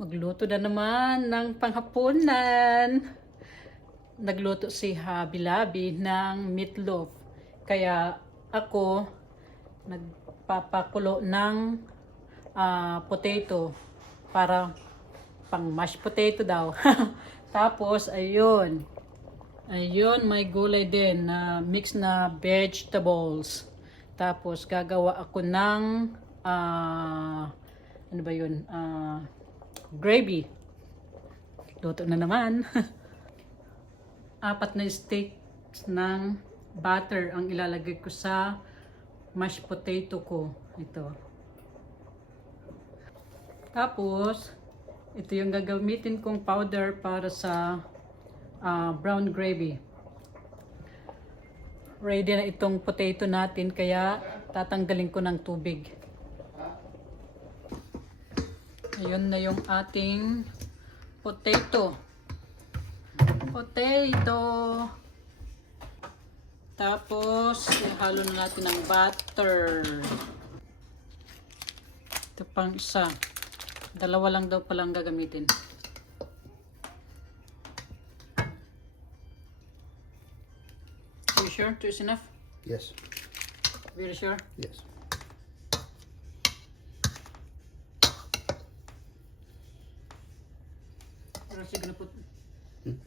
Magluto na naman ng panghapunan. Nagluto si Habi Labi ng meatloaf. Kaya ako nagpapakulo ng potato para pang mashed potato daw. Tapos ayun. Ayun, may gulay din na mix na vegetables. Tapos gagawa ako ng ano ba yun? Gravy. Luto na naman. 4 na sticks ng butter ang ilalagay ko sa mashed potato ko. Ito. Tapos, ito yung gagamitin kong powder para sa brown gravy. Ready na itong potato natin, kaya tatanggalin ko ng tubig. Ayun na yung ating potato. Tapos, ihalo na natin ng butter. Ito pang isa. 2 lang daw palang gagamitin. Are you sure? 2 is enough? Yes. Very sure? Yes. What else you gonna put?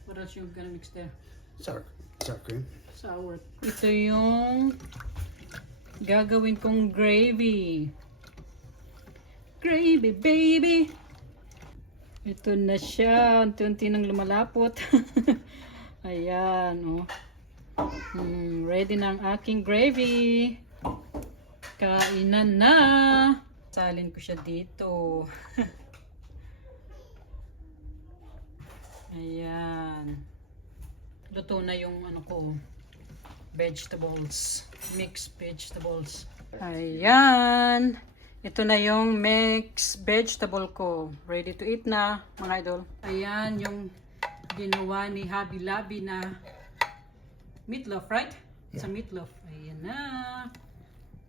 What else you gonna mix there? Sour cream. Sour. Ito yung gagawin kong gravy. Gravy, baby! Ito na siya. Unti-unti nang lumalapot. Ayan, oh. Ready na ang aking gravy. Kainan na. Salin ko siya dito. Ayan. Luto na yung ano ko, vegetables. Mixed vegetables. Ayan. Ito na yung mixed vegetable ko. Ready to eat na, mga idol. Ayan yung ginawa ni Habi Labi na meatloaf, right? Yeah. Sa meatloaf. Ayan na.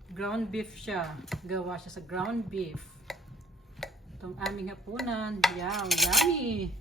Ground beef siya. Gawa siya sa ground beef. Itong aming hapunan. Yummy!